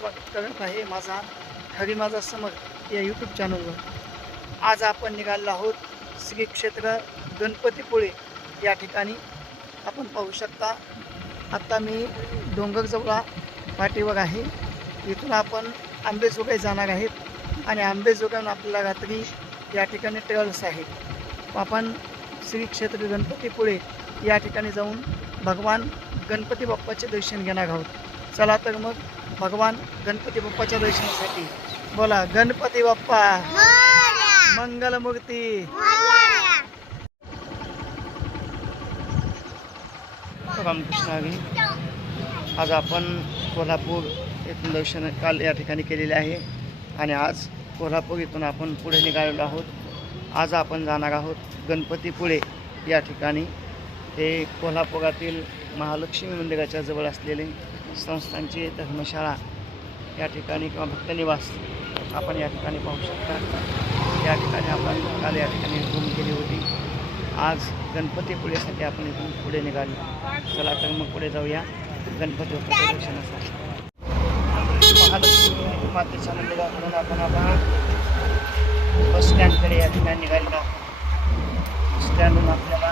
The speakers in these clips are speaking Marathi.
स्वागत करत आहे माझा हरी माझा समर या यूट्यूब चॅनलवर आज आपण निघालो आहोत श्री क्षेत्र गणपतीपुळे या ठिकाणी. आपण पाहू शकता आत्ता मी डोंगरजवळा पाठीवर आहे. इथून आपण आंबेजोगाई जाणार आहेत आणि आंबेजोगाईहून आपल्याला रात्री या ठिकाणी ट्रॅव्हल्स आहे आपण श्री क्षेत्र गणपतीपुळे या ठिकाणी जाऊन भगवान गणपती बाप्पाचे दर्शन घेणार आहोत. चला तर मग भगवान गणपती बाप्पाच्या दर्शनासाठी. बोला गणपती बाप्पा. मंगलमूर्ती. रामकृष्ण हरी आज आपण कोल्हापूर येथून दर्शन काल या ठिकाणी केलेले आहे. आणि आज कोल्हापूर इथून आपण पुढे निघालेलो आहोत. आज आपण जाणार आहोत गणपतीपुळे या ठिकाणी. हे कोल्हापुरातील महालक्ष्मी मंदिराच्या जवळ असलेले संस्थांची धर्मशाळा या ठिकाणी किंवा भक्तनिवास आपण या ठिकाणी पाहू शकता. या ठिकाणी आपण काल या ठिकाणी घूम केली होती. आज गणपतीपुळेसाठी आपण इथून पुढे निघालो. चला तर मग पुढे जाऊया गणपती बाप्पाच्या दर्शनासाठी. महालक्ष्मी मातेच्या मंदिराकडून आपण आपण बस स्टँडकडे या ठिकाणी निघालेलो बस स्टँडहून आपल्याला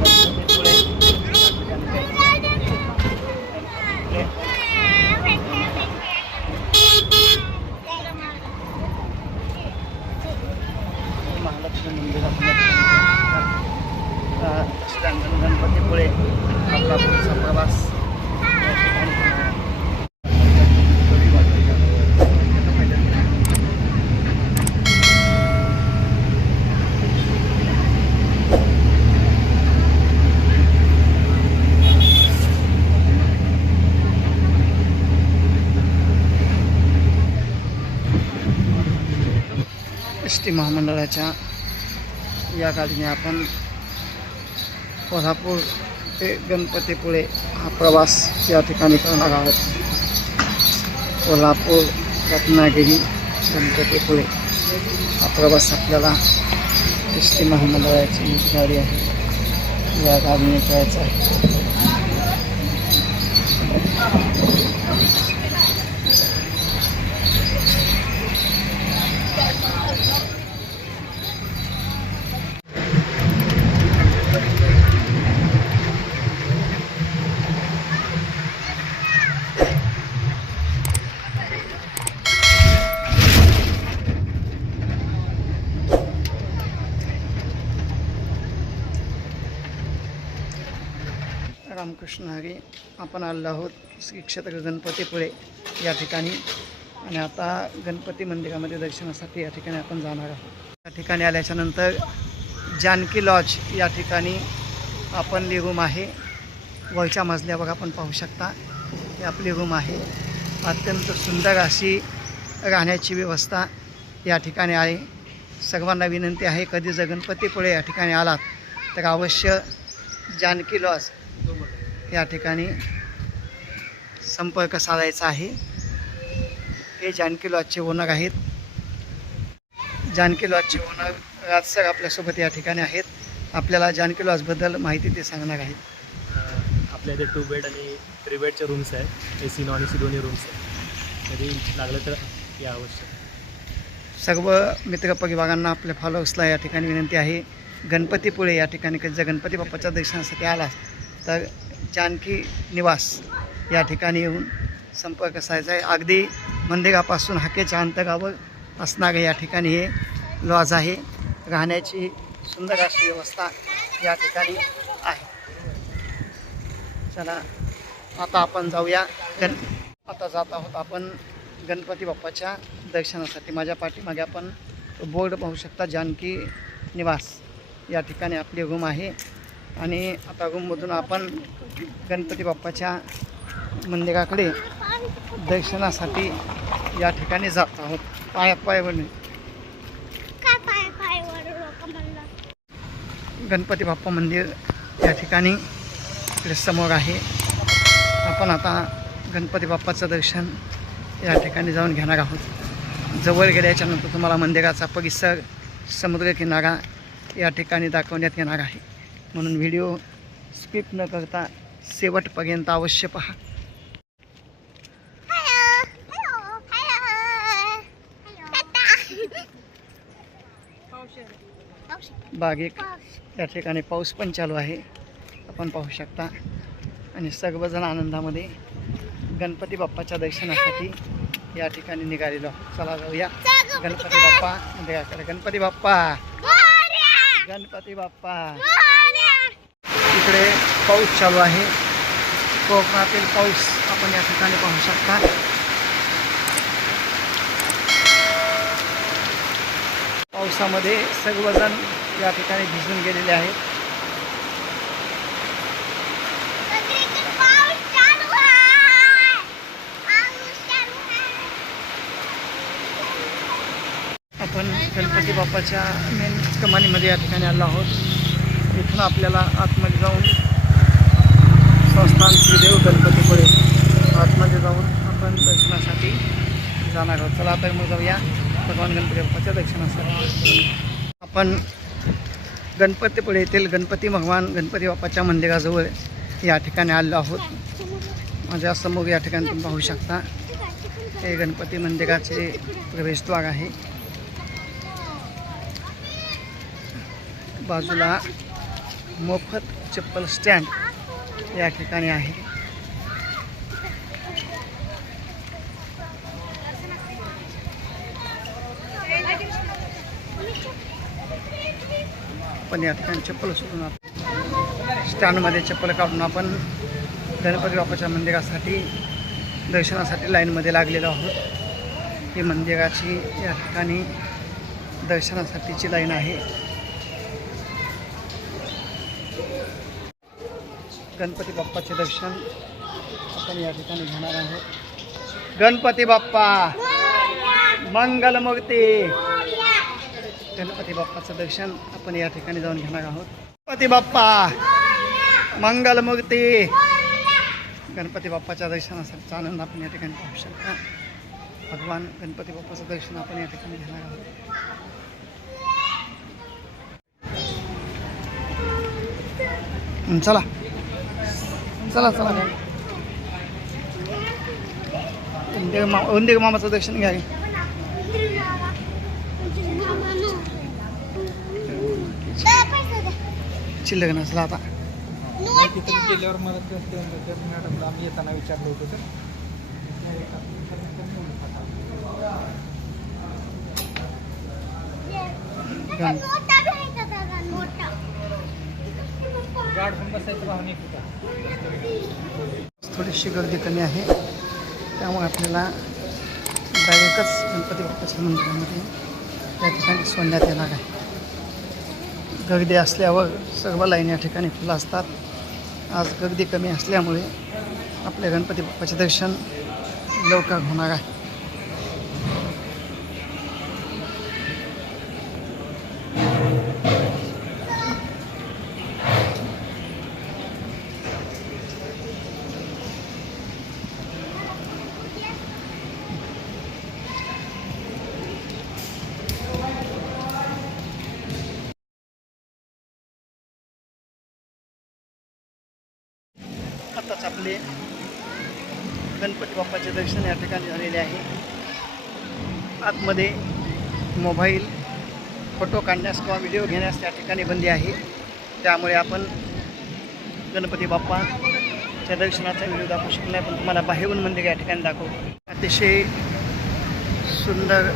गणपतीपुळे या ठिकाणी गणपतीपुळे महालक्ष्मी मंदिर आपल्या स्टँडहून गणपतीपुळे आपला पुढचा प्रवास या ठिकाणी एस टी महामंडळाच्या या गाडीने आपण कोल्हापूर ते गणपतीपुळे हा प्रवास या ठिकाणी करणार आहोत. कोल्हापूर रत्नागिरी गणपतीपुळे हा प्रवास आपल्याला एस टी महामंडळाची गाडी आहे. या गाडीने करायचा आहे. कृष्ण हरी आपण आलो आहोत श्री क्षेत्र गणपतीपुळे या ठिकाणी. आणि आता गणपती मंदिरामध्ये दर्शनासाठी या ठिकाणी आपण जाणार आहोत. या ठिकाणी आल्याच्यानंतर जानकी लॉज या ठिकाणी आपली रूम आहे. वरच्या मजल्यावर आपण पाहू शकता. ही आपली रूम आहे. अत्यंत सुंदर अशी राहण्याची व्यवस्था या ठिकाणी आहे. सर्वांना विनंती आहे कधी जर गणपतीपुळे या ठिकाणी आलात तर अवश्य जानकी लॉज या ठिकाणी संपर्क साधायचा आहे. हे जानकी लॉजचे ओनर आहेत. जानकी लॉजचे ओनर राज सर आपल्यासोबत या ठिकाणी आहेत. आपल्याला जानकी लॉजबद्दल माहिती ते सांगणार आहेत. आपल्या इथे टू बेड आणि थ्री बेडच्या रूम्स आहेत. A C non A C दोन्ही रूम्स आहेत. कधी लागलं तर या आवश्यक सर्व मित्रपरिवारांना आपल्या फॉलोअर्सला या ठिकाणी विनंती आहे. गणपतीपुळे या ठिकाणी कधी जर गणपती बाप्पाच्या दर्शनासाठी आला तर जानकी निवास या ठिकाणी येऊन संपर्क साधायचा आहे. अगदी मंदिरापासून हाकेच्या अंतगावर असणारे या ठिकाणी हे लॉज आहे. राहण्याची सुंदर अशी व्यवस्था या ठिकाणी आहे. चला आता आपण जाऊया. गण आता जात आहोत आपण गणपती बाप्पाच्या दर्शनासाठी. माझ्या पाठीमागे आपण बोर्ड पाहू शकता. जानकी निवास या ठिकाणी आपली रूम आहे. आणि आता रूममधून आपण गणपती बाप्पाच्या मंदिराकडे दर्शनासाठी या ठिकाणी जात आहोत. पाय बने काय पाय पाय वर लोक म्हणलं गणपती बाप्पा मंदिर या ठिकाणी इकडे समोर आहे. आपण आता गणपती बाप्पाचं दर्शन या ठिकाणी जाऊन घेणार आहोत. जवळ गेल्याच्यानंतर तुम्हाला मंदिराचा परिसर समुद्रकिनारा या ठिकाणी दाखवण्यात येणार आहे. म्हणून व्हिडिओ स्किप न करता शेवटपर्यंत अवश्य पहा. बागेत या ठिकाणी पाऊस पण चालू आहे. आपण पाहू शकता. आणि सर्वजण आनंदामध्ये गणपती बाप्पाच्या दर्शनासाठी या ठिकाणी निघालेलो. चला जाऊया. गणपती बाप्पा. गणपती बाप्पा. गणपती बाप्पा. इकडे पाऊस चालू आहे. कोकणातील पाऊस आपण या ठिकाणी पाहू शकता. पावसामध्ये सर्वजण या ठिकाणी भिजून गेलेले आहेत. आपण गणपती बाप्पाच्या मेन कमानीमध्ये या ठिकाणी आलो आहोत. तिथून आपल्याला आतमध्ये जाऊन संस्थान श्रीदेव गणपतीपुळे आतमध्ये जाऊन आपण दर्शनासाठी जाणार आहोत. चला तर मग जाऊया भगवान गणपती बाप्पाच्या दर्शनासाठी. आपण गणपतीपुळे येथील गणपती भगवान गणपती बाप्पाच्या मंदिराजवळ या ठिकाणी आलो आहोत. माझ्यासमोर या ठिकाणी तुम्ही पाहू शकता. हे गणपती मंदिराचे प्रवेशद्वार आहे. बाजूला मोफत चप्पल स्टँड या ठिकाणी आहे. पण या ठिकाणी चप्पल सोडून आपण स्टँडमध्ये चप्पल काढून आपण गणपती बाप्पाच्या मंदिरासाठी दर्शनासाठी लाईनमध्ये लागलेलो आहोत. ही मंदिराची या ठिकाणी दर्शनासाठीची लाईन आहे. गणपती बाप्पाचे दर्शन आपण या ठिकाणी घेणार आहोत. गणपती बाप्पा मंगलमूर्ती. गणपती बाप्पाचं दर्शन आपण या ठिकाणी जाऊन घेणार आहोत. गणपती बाप्पा मंगलमूर्ती. गणपती बाप्पाच्या दर्शनासाठीचा आनंद आपण या ठिकाणी पाहू शकता. भगवान गणपती बाप्पाचं दर्शन आपण या ठिकाणी घेणार आहोत. चला. चला चला. उंदीर मामा उंदीर मामाचं दर्शन घ्या. चिल्लक नसला आता. तिथे गेल्यावर मला ते- ते- मॅडमला आम्ही येताना विचारलं होतं तर मोठा गाड पण बसायचं भावना एक होता थोडीशी गर्दी कमी आहे. त्यामुळे आपल्याला डायरेक्टच गणपती बाप्पाच्या मंदिरामध्ये त्या ठिकाणी सोडण्यात येणार आहे. गर्दी असल्यावर सर्व लाईन या ठिकाणी खुला असतात. आज गर्दी कमी असल्यामुळे आपल्या गणपती बाप्पाचे दर्शन लवकर होणार आहे आताच आपले गणपती बाप्पाचे दर्शन या ठिकाणी झालेले आहे आतमध्ये मोबाईल फोटो काढण्यास किंवा व्हिडिओ घेण्यास त्या ठिकाणी बंदी आहे. त्यामुळे आपण गणपती बाप्पाच्या दर्शनाचा व्हिडिओ दाखवू शकलो नाही पण तुम्हाला बाहेरून मंदिर या ठिकाणी दाखवू. अतिशय सुंदर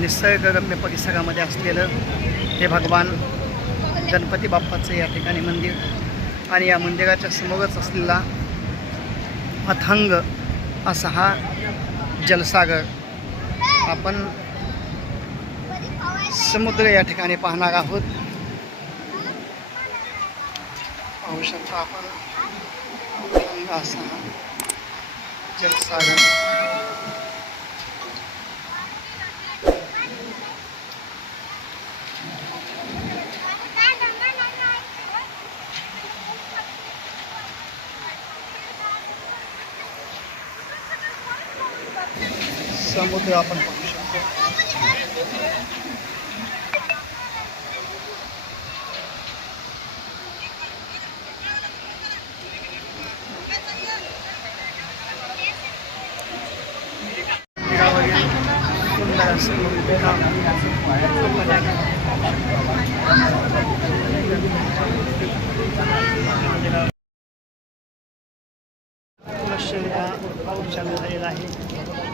निसर्गरम्य परिसरामध्ये असलेलं हे भगवान गणपती बाप्पाचं या ठिकाणी मंदिर आणि या मंदिराच्या समोरच असलेला अथंग असा हा जलसागर. आपण समुद्र या ठिकाणी पाहणार आहोत. पाहू शकता आपण असा जलसागर असल्यामुळे आपण पाहू शकतो शहरा पाऊस चालू झालेला आहे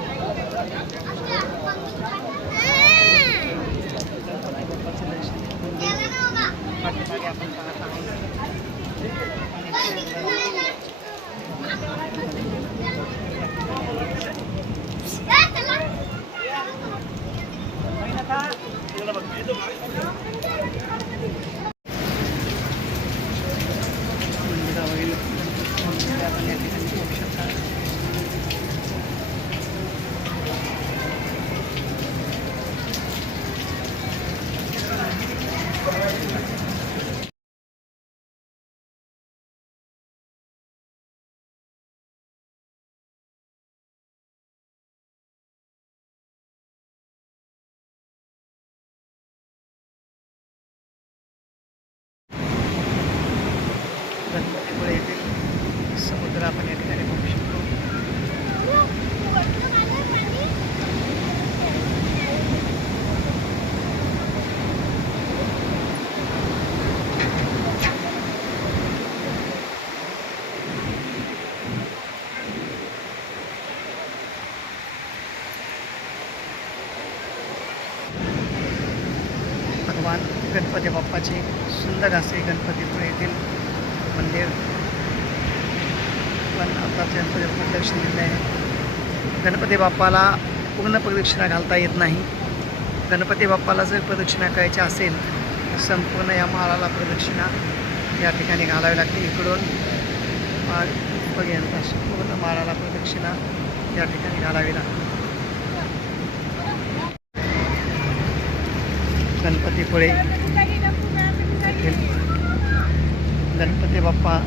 गणपती सुंदर असे गणपतीपुळे येथील मंदिर. पण आता गणपती बाप्पा दिलं आहे गणपती बाप्पाला पूर्ण प्रदक्षिणा घालता येत नाही. गणपती बाप्पाला जर प्रदक्षिणा करायची असेल तर संपूर्ण या माळाला प्रदक्षिणा या ठिकाणी घालावी लागते. इकडून पर्यंत पूर्ण माळाला प्रदक्षिणा या ठिकाणी घालावी लागते. गणपतीपुळे येथील गणपती बाप्पा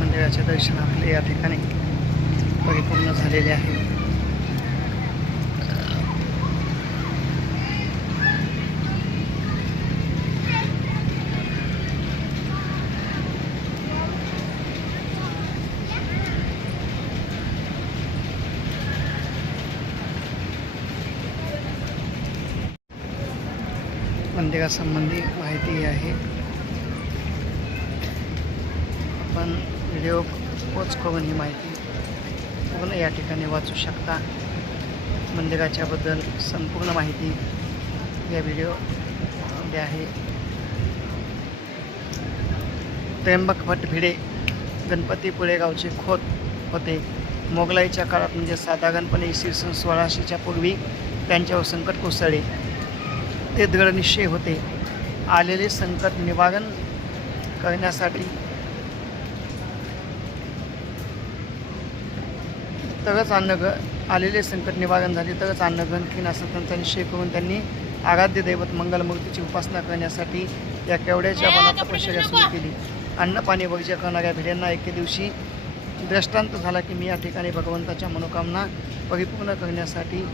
मंदिराचे दर्शन आपले या ठिकाणी परिपूर्ण झालेले आहे. मंदिरासंबंधी माहिती आहे आपण व्हिडिओ पोच करून ही माहिती पूर्ण या ठिकाणी वाचू शकता. मंदिराच्याबद्दल संपूर्ण माहिती या व्हिडिओमध्ये आहे. त्र्यंबक भट भिडे गणपतीपुळे गावचे खोत होते. मोगलाईच्या काळात म्हणजे साधारणपणे इसवी सन सोळाशेच्या पूर्वी त्यांच्यावर संकट कोसळले. ते दृढनिश्चय होते. आलेले संकट निवारण करण्यासाठी तरच अन्न आलेले संकट निवारण झाले तरच अन्नग्रहण किन असं त्यांचा निश्चय करून त्यांनी आराध्य दैवत मंगलमूर्तीची उपासना करण्यासाठी या केवड्याच्या वनात तपश्चर्या सुरू केली. अन्न पाणी वर्ज्य करणाऱ्या भिड्यांना एके दिवशी दृष्टांत झाला की मी या ठिकाणी भगवंताच्या मनोकामना परिपूर्ण करण्यासाठी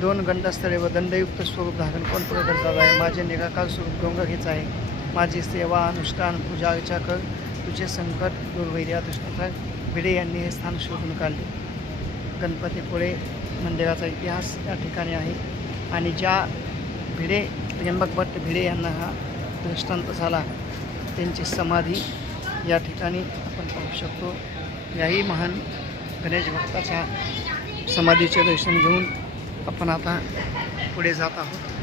दोन गंडस्थळे व दंडयुक्त स्वरूप धारण कोण पुढे करतात आहे माझे निराकार स्वरूप डोंगर हेच आहे. माझी सेवा अनुष्ठान पूजा अर्चा कर तुझे संकट दूर होईल या दृष्टीचा भिडे यांनी हे स्थान शोधून काढले. गणपतीपुळे मंदिराचा इतिहास या ठिकाणी आहे. आणि ज्या भिडे त्र्यंबक भट्ट भिडे यांना हा दृष्टांत झाला त्यांची समाधी या ठिकाणी आपण पाहू शकतो. याही महान गणेश भक्ताच्या समाधीचे दर्शन घेऊन आपण आता पुढे जात आहोत.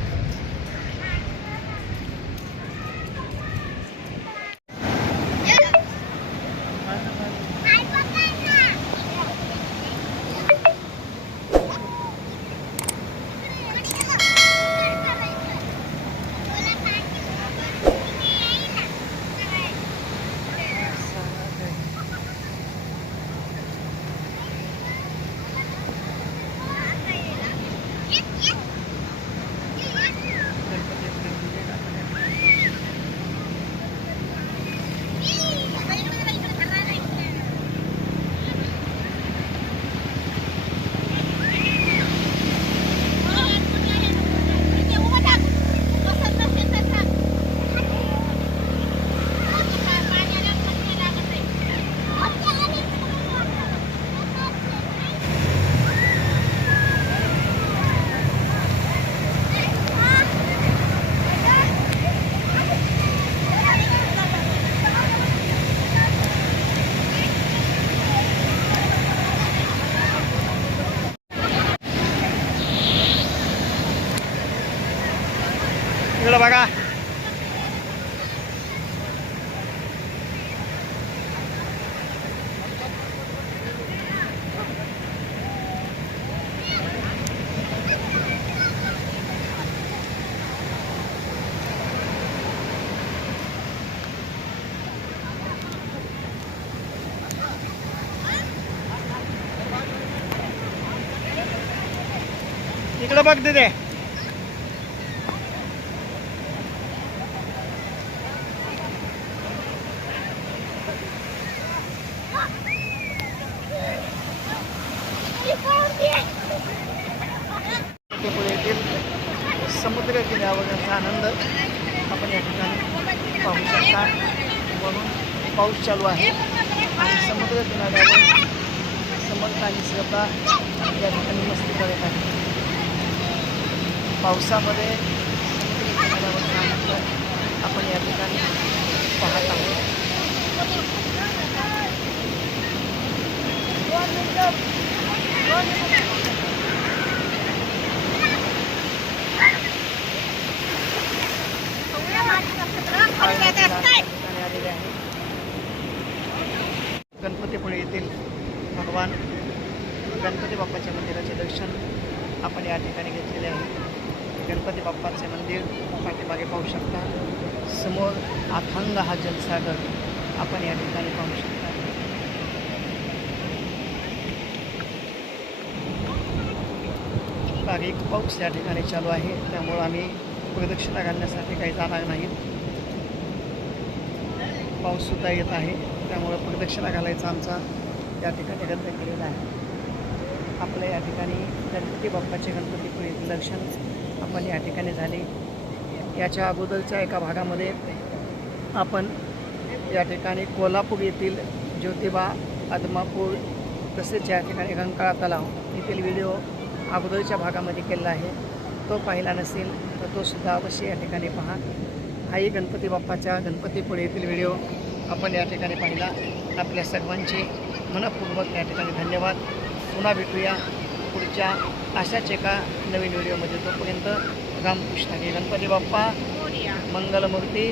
इकडं बघ तिथे समुद्र किनाऱ्यावरचा आनंद आपण या ठिकाणी पाहू शकता. म्हणून पाऊस चालू आहे. आणि समुद्र किनाऱ्यावर समर्थ आणि श्रद्धा या ठिकाणी मस्ती करत आहे पावसामध्ये आपण या ठिकाणी पाहत आहोत. गणपतीपुळे येथील भगवान गणपती बाप्पाच्या मंदिराचे दर्शन आपण या ठिकाणी घेतलेले आहे. गणपती बाप्पाचे मंदिर पाठीमागे पाहू शकता. समोर अथांग हा जलसागर. आपण या ठिकाणी पाहू शकता. बारीक पाऊस या ठिकाणी चालू आहे. त्यामुळं आम्ही प्रदक्षिणा घालण्यासाठी काही जाणार नाहीत पाऊससुद्धा येत आहे. त्यामुळं प्रदक्षिणा घालायचा आमचा या ठिकाणी रद्द केलेला आहे. आपल्या या ठिकाणी गणपती बाप्पाचे गणपतीपुळे दर्शन आपण या ठिकाणी झाले. याच्या अगोदरच्या एका भागामध्ये आपण या ठिकाणी कोल्हापूर येथील ज्योतिबा आदमापूर तसेच या ठिकाणी रंकाळा तलाव येथील व्हिडिओ अगोदरच्या भागामध्ये केलेला आहे. तो पाहिला नसेल तर तो सुद्धा अवश्य या ठिकाणी पहा. हाही गणपती बाप्पाच्या गणपतीपुळे येथील व्हिडिओ आपण या ठिकाणी पाहिला. आपल्या सर्वांचे मनपूर्वक या ठिकाणी धन्यवाद. पुन्हा भेटूया. पुढच्या अशाच एका नवीन व्हिडिओमध्ये तोपर्यंत रामकृष्ण. गणपती बाप्पा मंगलमूर्ती